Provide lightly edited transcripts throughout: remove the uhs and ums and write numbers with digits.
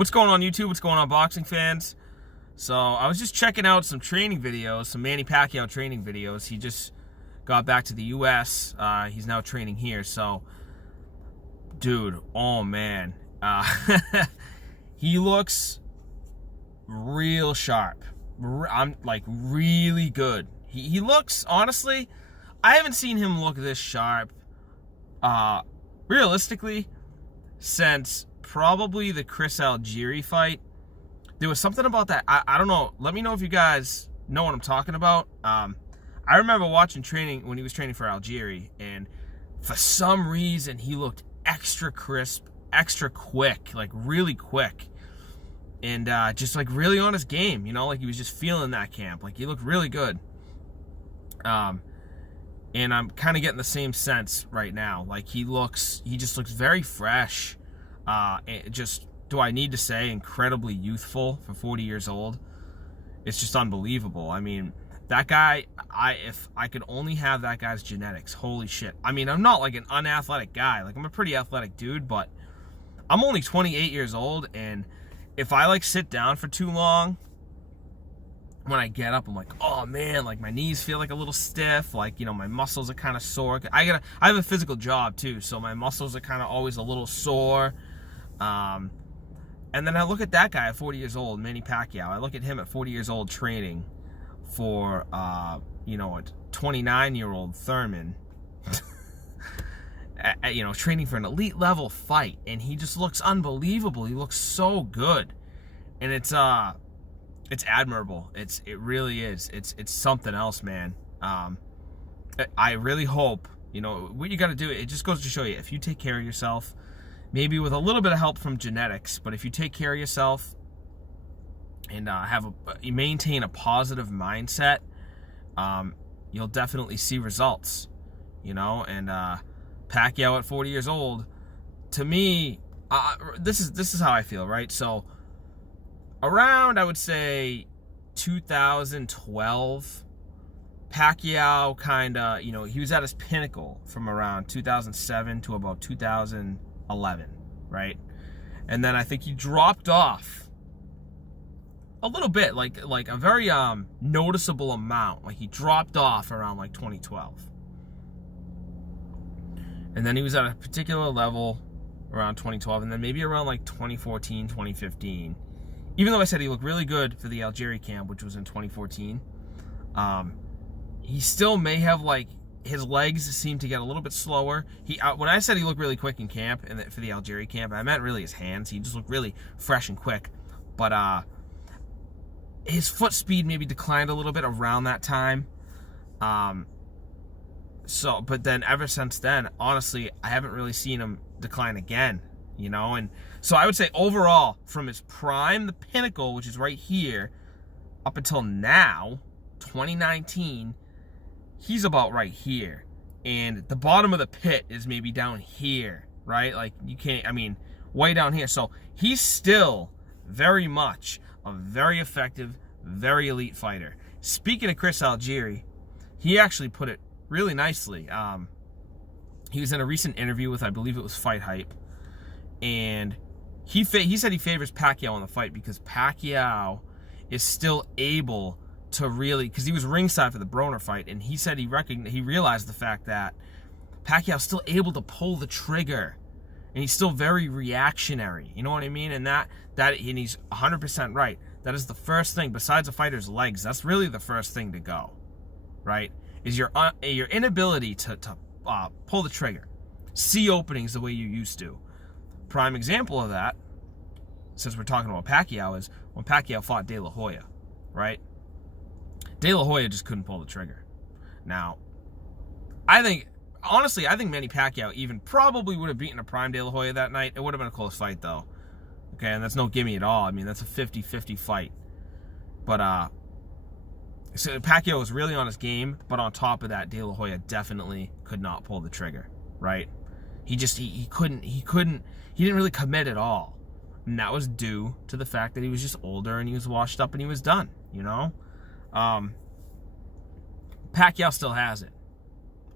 What's going on, YouTube? What's going on, boxing fans? So I was just checking out some training videos, some Manny Pacquiao training videos. He just got back to the U.S. He's now training here. So, dude, oh man, he looks real sharp. I'm like really good. He looks, honestly, I haven't seen him look this sharp, realistically, since probably the Chris Algieri fight. There was something about that. I don't know. Let me know if you guys know what I'm talking about. I remember watching training when he was training for Algieri, and for some reason he looked extra crisp, extra quick, like really quick, and just like really on his game. You know, like he was just feeling that camp. Like he looked really good. And I'm kind of getting the same sense right now. Like he just looks very fresh. Do I need to say incredibly youthful for 40 years old? It's just unbelievable. I mean, that guy, if I could only have that guy's genetics, holy shit. I mean, I'm not like an unathletic guy. Like I'm a pretty athletic dude, but I'm only 28 years old, and if I like sit down for too long, when I get up, I'm like, oh man, like my knees feel like a little stiff, like, you know, my muscles are kind of sore. I have a physical job too, so my muscles are kind of always a little sore. And then I look at that guy at 40 years old, Manny Pacquiao. I look at him at 40 years old training for, you know, a 29-year-old Thurman, you know, training for an elite level fight, and he just looks unbelievable. He looks so good, and it's admirable. It really is. It's something else, man. I really hope, you know, what you got to do. It just goes to show you, if you take care of yourself, maybe with a little bit of help from genetics, but if you take care of yourself and you maintain a positive mindset, you'll definitely see results, you know. And Pacquiao at 40 years old, to me, this is how I feel, right? So around, I would say 2012, Pacquiao kind of, you know, he was at his pinnacle from around 2007 to about 2011, right? And then I think he dropped off a little bit, like a very noticeable amount. Like he dropped off around like 2012, and then he was at a particular level around 2012, and then maybe around like 2014, 2015. Even though I said he looked really good for the Algieri camp, which was in 2014, he still may have, like, his legs seem to get a little bit slower. When I said he looked really quick in camp and for the Algieri camp, I meant really his hands. He just looked really fresh and quick. But his foot speed maybe declined a little bit around that time. But then ever since then, honestly, I haven't really seen him decline again, you know. And so I would say overall, from his prime, the pinnacle, which is right here, up until now, 2019, he's about right here. And the bottom of the pit is maybe down here, right? Like, you can't, I mean, way down here. So he's still very much a very effective, very elite fighter. Speaking of Chris Algieri, he actually put it really nicely. He was in a recent interview with, I believe it was Fight Hype, and he said he favors Pacquiao in the fight because Pacquiao is still able to really, because he was ringside for the Broner fight, and he said he realized the fact that Pacquiao's still able to pull the trigger, and he's still very reactionary. You know what I mean? And and he's 100% right. That is the first thing, besides a fighter's legs. That's really the first thing to go, right? Is your inability to pull the trigger, see openings the way you used to. Prime example of that, since we're talking about Pacquiao, is when Pacquiao fought De La Hoya, right? De La Hoya just couldn't pull the trigger. Now, honestly, I think Manny Pacquiao even probably would have beaten a prime De La Hoya that night. It would have been a close fight, though. Okay, and that's no gimme at all. I mean, that's a 50-50 fight. But, so Pacquiao was really on his game, but on top of that, De La Hoya definitely could not pull the trigger, right? He didn't really commit at all. And that was due to the fact that he was just older and he was washed up and he was done, you know? Pacquiao still has it.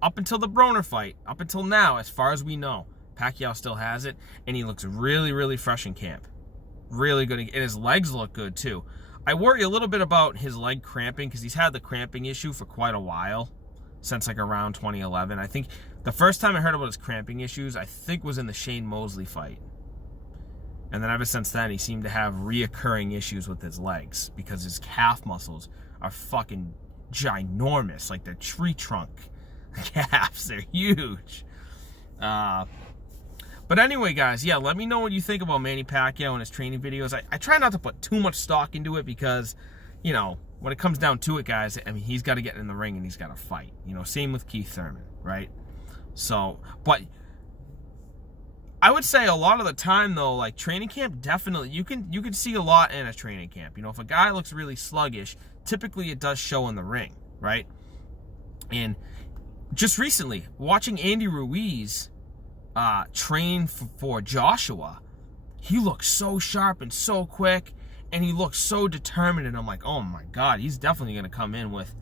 Up until the Broner fight, up until now, as far as we know, Pacquiao still has it, and he looks really, really fresh in camp. Really good. And his legs look good, too. I worry a little bit about his leg cramping because he's had the cramping issue for quite a while, since like around 2011. I think the first time I heard about his cramping issues, I think was in the Shane Mosley fight. And then ever since then, he seemed to have reoccurring issues with his legs because his calf muscles are fucking ginormous. Like they're tree trunk calves. They're huge. But anyway, guys, yeah, let me know what you think about Manny Pacquiao and his training videos. I try not to put too much stock into it because, you know, when it comes down to it, guys, I mean, he's got to get in the ring and he's got to fight. You know, same with Keith Thurman, right? So, but I would say a lot of the time, though, like training camp, definitely, you can see a lot in a training camp. You know, if a guy looks really sluggish, typically it does show in the ring, right? And just recently, watching Andy Ruiz train for Joshua, he looks so sharp and so quick, and he looks so determined, and I'm like, oh my God, he's definitely going to come in with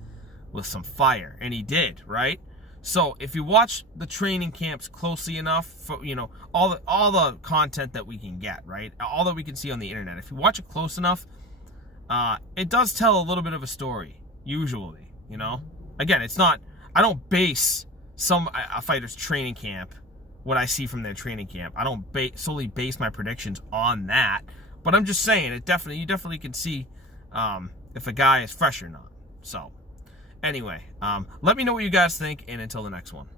some fire, and he did, right? So if you watch the training camps closely enough, for, you know, all the content that we can get, right, all that we can see on the internet, if you watch it close enough, it does tell a little bit of a story, usually, you know? Again, it's not, I don't base a fighter's training camp, what I see from their training camp. I don't solely base my predictions on that, but I'm just saying, you definitely can see if a guy is fresh or not. So, anyway, let me know what you guys think, and until the next one.